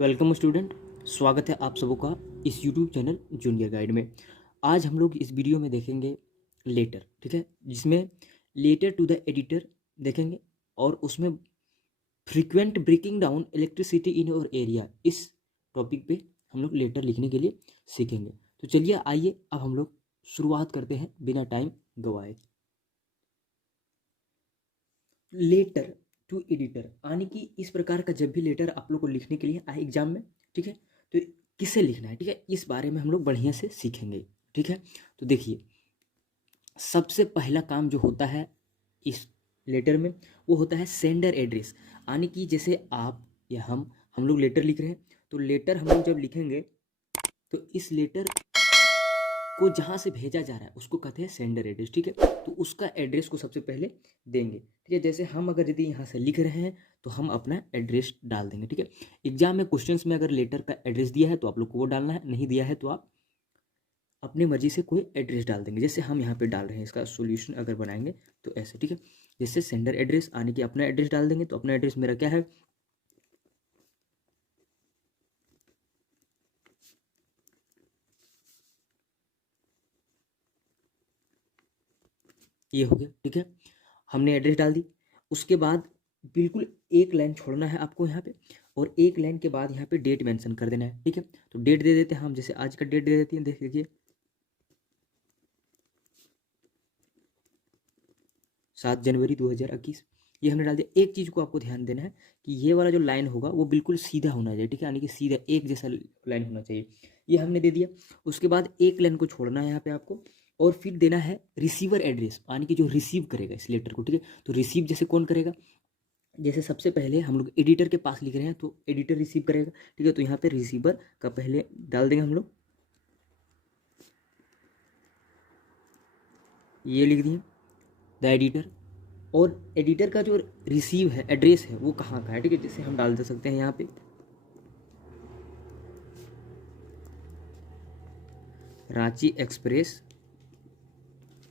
Welcome student. स्वागत है आप सबों का इस यूट्यूब चैनल जूनियर गाइड में। आज हम लोग इस वीडियो में देखेंगे लेटर, ठीक है, जिसमें लेटर टू द एडिटर देखेंगे और उसमें frequent breaking down electricity in our area, इस टॉपिक पे हम लोग लेटर लिखने के लिए सीखेंगे। तो चलिए आइए अब हम लोग शुरुआत करते हैं बिना टाइम गवाए। लेटर टू एडिटर यानी कि इस प्रकार का जब भी लेटर आप लोग को लिखने के लिए आए एग्जाम में, ठीक है, तो किसे लिखना है, ठीक है, इस बारे में हम लोग बढ़िया से सीखेंगे। ठीक है, तो देखिए सबसे पहला काम जो होता है इस लेटर में वो होता है सेंडर एड्रेस। यानी कि जैसे आप या हम लोग लेटर लिख रहे हैं, तो लेटर हम लोग जब लिखेंगे तो इस लेटर को जहाँ से भेजा जा रहा है उसको कहते हैं सेंडर एड्रेस। ठीक है, तो उसका एड्रेस को सबसे पहले देंगे। ठीक है, जैसे हम अगर यदि यहाँ से लिख रहे हैं तो हम अपना एड्रेस डाल देंगे। ठीक है, एग्जाम में क्वेश्चंस में अगर लेटर का एड्रेस दिया है तो आप लोग को वो डालना है, नहीं दिया है तो आप अपनी मर्जी से कोई एड्रेस डाल देंगे। जैसे हम यहाँ पे डाल रहे हैं, इसका सोल्यूशन अगर बनाएंगे तो ऐसे। ठीक है, जैसे सेंडर एड्रेस आने की अपना एड्रेस डाल देंगे, तो अपना एड्रेस मेरा क्या है, ये हो गया। ठीक है, हमने एड्रेस डाल दी। उसके बाद बिल्कुल एक लाइन छोड़ना है आपको यहाँ पे, और एक लाइन के बाद यहाँ पे डेट मेंशन कर देना है। ठीक है, तो डेट दे देते हैं हम, जैसे आज का डेट दे देते हैं, देख लीजिए 7 जनवरी 2021, ये हमने डाल दिया। एक चीज़ को आपको ध्यान देना है कि ये वाला जो लाइन होगा वो बिल्कुल सीधा होना चाहिए। ठीक है, यानी कि सीधा एक जैसा लाइन होना चाहिए, ये हमने दे दिया। उसके बाद एक लाइन को छोड़ना है यहाँ पे आपको, और फिर देना है रिसीवर एड्रेस, यानी कि जो रिसीव करेगा इस लेटर को। ठीक है, तो रिसीव जैसे कौन करेगा, जैसे सबसे पहले हम लोग एडिटर के पास लिख रहे हैं तो एडिटर रिसीव करेगा। ठीक है, तो यहाँ पे रिसीवर का पहले डाल देंगे हम लोग, ये लिख दिए द एडिटर। और एडिटर का जो रिसीव है एड्रेस है वो कहाँ का है, ठीक है, जैसे हम डाल दे सकते हैं यहाँ पे रांची एक्सप्रेस,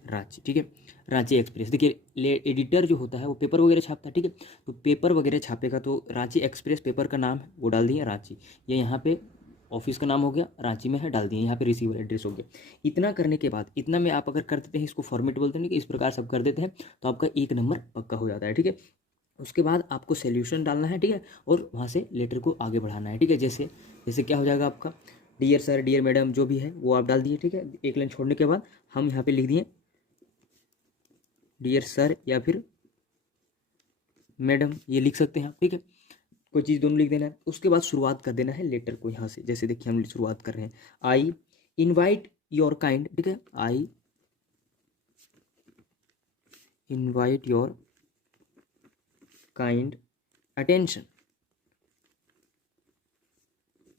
रांची। ठीक है, रांची एक्सप्रेस। देखिए एडिटर जो होता है वो पेपर वगैरह छापता है। ठीक है, तो पेपर वगैरह छापेगा तो रांची एक्सप्रेस पेपर का नाम है वो डाल दिया रांची, ये यहाँ पे ऑफिस का नाम हो गया, रांची में है, डाल दिए। यहाँ पे रिसीवर एड्रेस हो गया। इतना करने के बाद, इतना में आप अगर कर देते हैं, इसको फॉर्मेट बोलते हैं कि इस प्रकार सब कर देते हैं, तो आपका एक नंबर पक्का हो जाता है। ठीक है, उसके बाद आपको सोल्यूशन डालना है। ठीक है, और वहाँ से लेटर को आगे बढ़ाना है। ठीक है, जैसे जैसे क्या हो जाएगा आपका, डियर सर, डियर मैडम, जो भी है वो आप डाल दिए। ठीक है, एक लाइन छोड़ने के बाद हम यहाँ पे लिख दिए डियर सर या फिर मैडम, ये लिख सकते हैं आप। ठीक है, कोई चीज़ दोनों लिख देना है। उसके बाद शुरुआत कर देना है लेटर को यहाँ से, जैसे देखिए हम शुरुआत कर रहे हैं, आई इनवाइट योर काइंड। ठीक है, आई इनवाइट योर काइंड अटेंशन,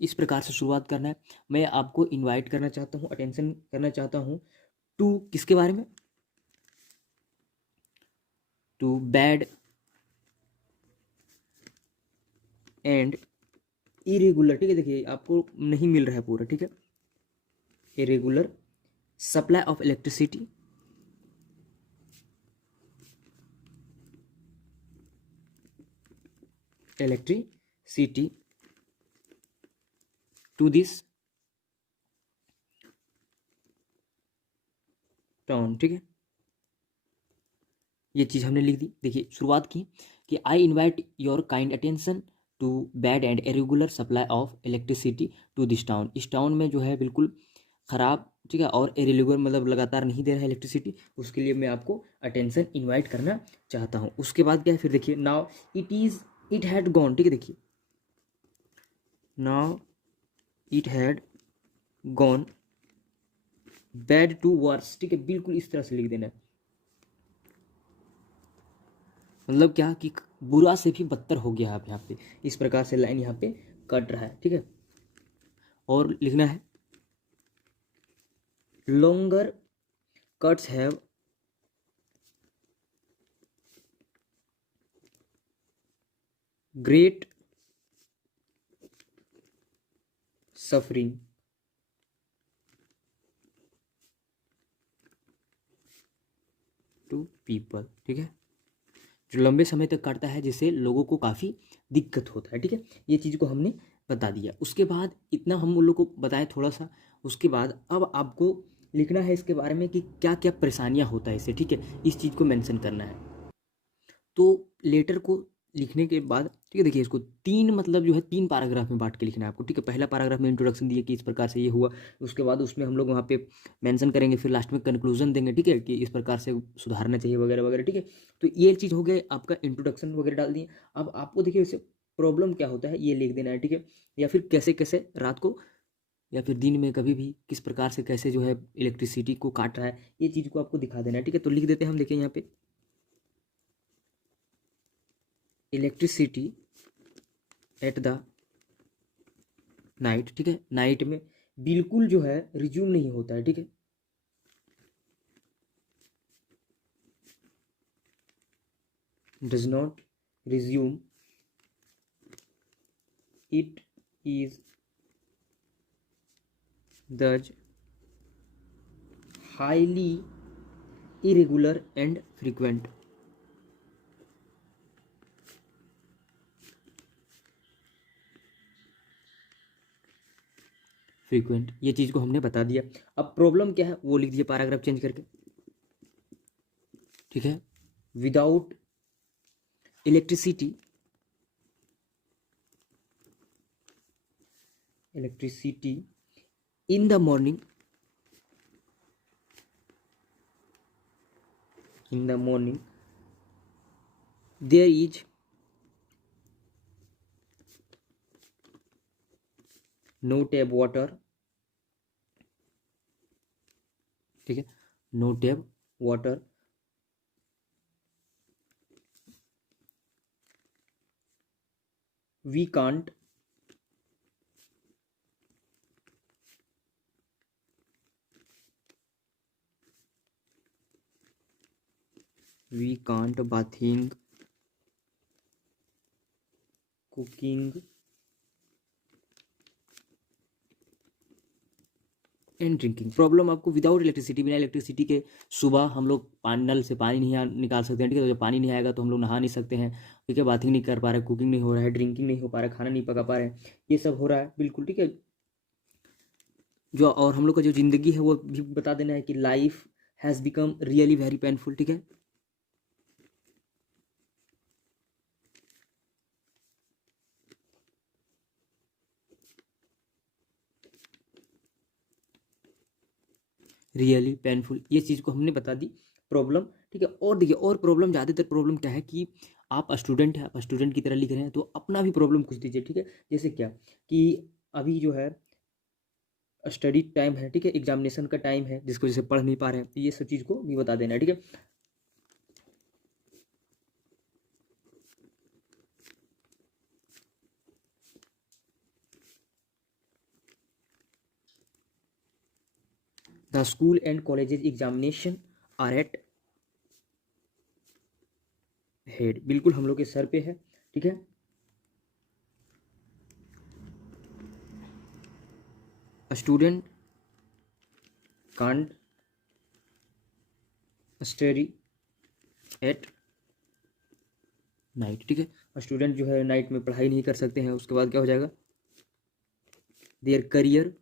इस प्रकार से शुरुआत करना है। मैं आपको इनवाइट करना चाहता हूँ, अटेंशन करना चाहता हूँ टू किसके बारे में, टू बैड एंड इरेगुलर। ठीक है, देखिए आपको नहीं मिल रहा है पूरा। ठीक है, irregular supply of electricity electricity to this town. ठीक है, ये चीज़ हमने लिख दी। देखिए शुरुआत की कि I invite your kind attention to bad and irregular supply of electricity to this town. इस टाउन में जो है बिल्कुल ख़राब, ठीक है, और इरेगुलर मतलब लगातार नहीं दे रहा है इलेक्ट्रिसिटी, उसके लिए मैं आपको अटेंशन इनवाइट करना चाहता हूँ। उसके बाद क्या है, फिर देखिए नाउ इट हैड गॉन। ठीक है, देखिए now it had gone bad to worse. ठीक है, बिल्कुल इस तरह से लिख देना है, मतलब क्या कि बुरा से भी बदतर हो गया आप यहाँ पे, इस प्रकार से लाइन यहाँ पे कट रहा है। ठीक है, और लिखना है longer cuts have great suffering to people. ठीक है, जो लंबे समय तक काटता है, जिससे लोगों को काफ़ी दिक्कत होता है। ठीक है, ये चीज़ को हमने बता दिया। उसके बाद इतना हम उन लोग को बताएं थोड़ा सा, उसके बाद अब आपको लिखना है इसके बारे में कि क्या क्या परेशानियां होता है इससे। ठीक है, इस चीज़ को मेंशन करना है। तो लेटर को लिखने के बाद, ठीक है, देखिए इसको तीन मतलब जो है तीन पैराग्राफ में बांट के लिखना है आपको। ठीक है, पहला पैराग्राफ में इंट्रोडक्शन दिए कि इस प्रकार से ये हुआ, उसके बाद उसमें हम लोग वहाँ पे मेंशन करेंगे, फिर लास्ट में कंक्लूजन देंगे। ठीक है, कि इस प्रकार से सुधारना चाहिए वगैरह वगैरह। ठीक है, तो ये चीज़ हो गया, आपका इंट्रोडक्शन वगैरह डाल दिए। अब आपको देखिए इससे प्रॉब्लम क्या होता है ये लिख देना है। ठीक है, या फिर कैसे कैसे रात को या फिर दिन में कभी भी किस प्रकार से कैसे जो है इलेक्ट्रिसिटी को काट रहा है, ये चीज़ को आपको दिखा देना है। ठीक है, तो लिख देते हैं हम, देखिए यहाँ पे इलेक्ट्रिसिटी एट द नाइट। ठीक है, नाइट में बिल्कुल जो है रिज्यूम नहीं होता है। ठीक है, does not resume, it is thus highly irregular and frequent. Frequent, ये चीज़ को हमने बता दिया। अब प्रॉब्लम क्या है वो लिख दीजिए पैराग्राफ चेंज करके। ठीक है, without electricity, electricity in the morning, in the morning there is no tap water। ठीक है, no tap water, we can't bathing, cooking and drinking. Problem आपको विदाउट इलेक्ट्रिसिटी, बिना इलेक्ट्रिसिटी के सुबह हम लोग पानी नल से पानी नहीं निकाल सकते हैं। ठीक है, तो जब पानी नहीं आएगा तो हम लोग नहा नहीं सकते हैं। ठीक है, बाथिंग नहीं कर पा रहे, कुकिंग नहीं हो रहा है, ड्रिंकिंग नहीं हो पा रहा है, खाना नहीं पका पा रहे हैं, ये सब हो रहा है बिल्कुल। ठीक है, जो और हम लोग का जो ज़िंदगी है वो भी बता देना है कि life has become really very painful. ठीक है, रियली पेनफुल, ये चीज़ को हमने बता दी प्रॉब्लम। ठीक है, और देखिए और प्रॉब्लम, ज़्यादातर प्रॉब्लम क्या है कि आप स्टूडेंट हैं, आप स्टूडेंट की तरह लिख रहे हैं, तो अपना भी प्रॉब्लम कुछ दीजिए। ठीक है, जैसे क्या कि अभी जो है स्टडी टाइम है। ठीक है, एग्जामिनेशन का टाइम है, जिसको जैसे पढ़ नहीं पा रहे हैं, तो ये सब चीज़ को भी बता देना है। ठीक है, the school and colleges examination are at head, बिल्कुल हम लोग के सर पे है। ठीक है, student can't study at night. ठीक है, स्टूडेंट जो है नाइट में पढ़ाई नहीं कर सकते हैं। उसके बाद क्या हो जाएगा, देयर करियर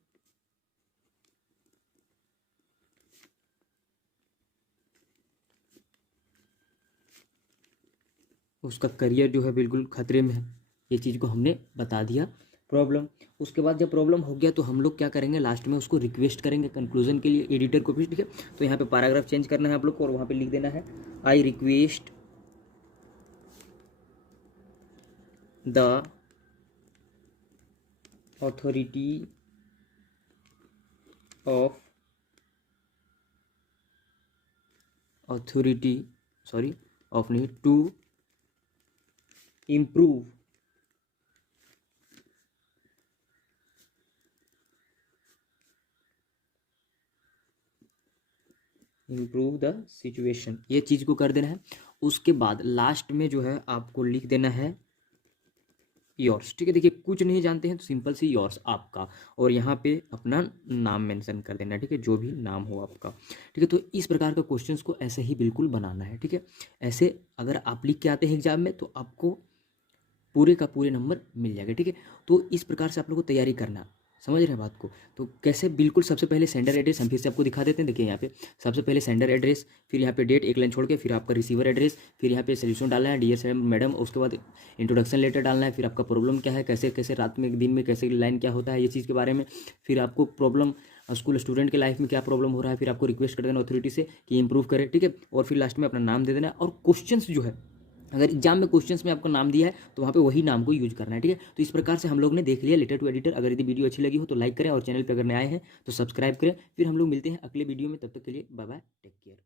उसका करियर जो है बिल्कुल खतरे में है। ये चीज़ को हमने बता दिया प्रॉब्लम। उसके बाद जब प्रॉब्लम हो गया तो हम लोग क्या करेंगे, लास्ट में उसको रिक्वेस्ट करेंगे कंक्लूजन के लिए एडिटर को भी। ठीक है, तो यहाँ पे पैराग्राफ चेंज करना है आप लोग को और वहाँ पे लिख देना है, I request the authority of authority sorry of नहीं टू इम्प्रूव द सिचुएशन, ये चीज़ को कर देना है। उसके बाद लास्ट में जो है आपको लिख देना है योर्स, ठीक है। देखिए कुछ नहीं जानते हैं तो सिंपल सी योर्स आपका, और यहाँ पे अपना नाम मेंशन कर देना, ठीक है, जो भी नाम हो आपका, ठीक है। तो इस प्रकार का क्वेश्चंस को ऐसे ही बिल्कुल बनाना है, ठीक है। ऐसे अगर आप लिख के आते हैं एग्जाम में तो आपको पूरे का पूरे नंबर मिल जाएगा, ठीक है। तो इस प्रकार से आप लोग को तैयारी करना, समझ रहे हैं बात को। तो कैसे, बिल्कुल सबसे पहले सेंडर एड्रेस हम फिर से आपको दिखा देते हैं। देखिए यहाँ पे सबसे पहले सेंडर एड्रेस, फिर यहाँ पे डेट एक लाइन छोड़ के, फिर आपका रिसीवर एड्रेस, फिर यहाँ पे सोल्यूशन डालना है डियर सर मैडम, उसके बाद इंट्रोडक्शन लेटर डालना है, फिर आपका प्रॉब्लम क्या है, कैसे कैसे रात में दिन में कैसे लाइन क्या होता है, ये चीज़ के बारे में, फिर आपको प्रॉब्लम स्कूल स्टूडेंट के लाइफ में क्या प्रॉब्लम हो रहा है, फिर आपको रिक्वेस्ट कर देना अथॉरिटी से कि इंप्रूव करें, ठीक है। और फिर लास्ट में अपना नाम दे देना, और क्वेश्चंस जो है, अगर एग्जाम में क्वेश्चंस में आपको नाम दिया है तो वहाँ पे वही नाम को यूज करना है, ठीक है। तो इस प्रकार से हम लोग ने देख लिया लेटर टू एडिटर। अगर यदि वीडियो अच्छी लगी हो तो लाइक करें, और चैनल पर अगर नए आए हैं तो सब्सक्राइब करें। फिर हम लोग मिलते हैं अगले वीडियो में, तब तक के लिए बाय बाय, टेक केयर।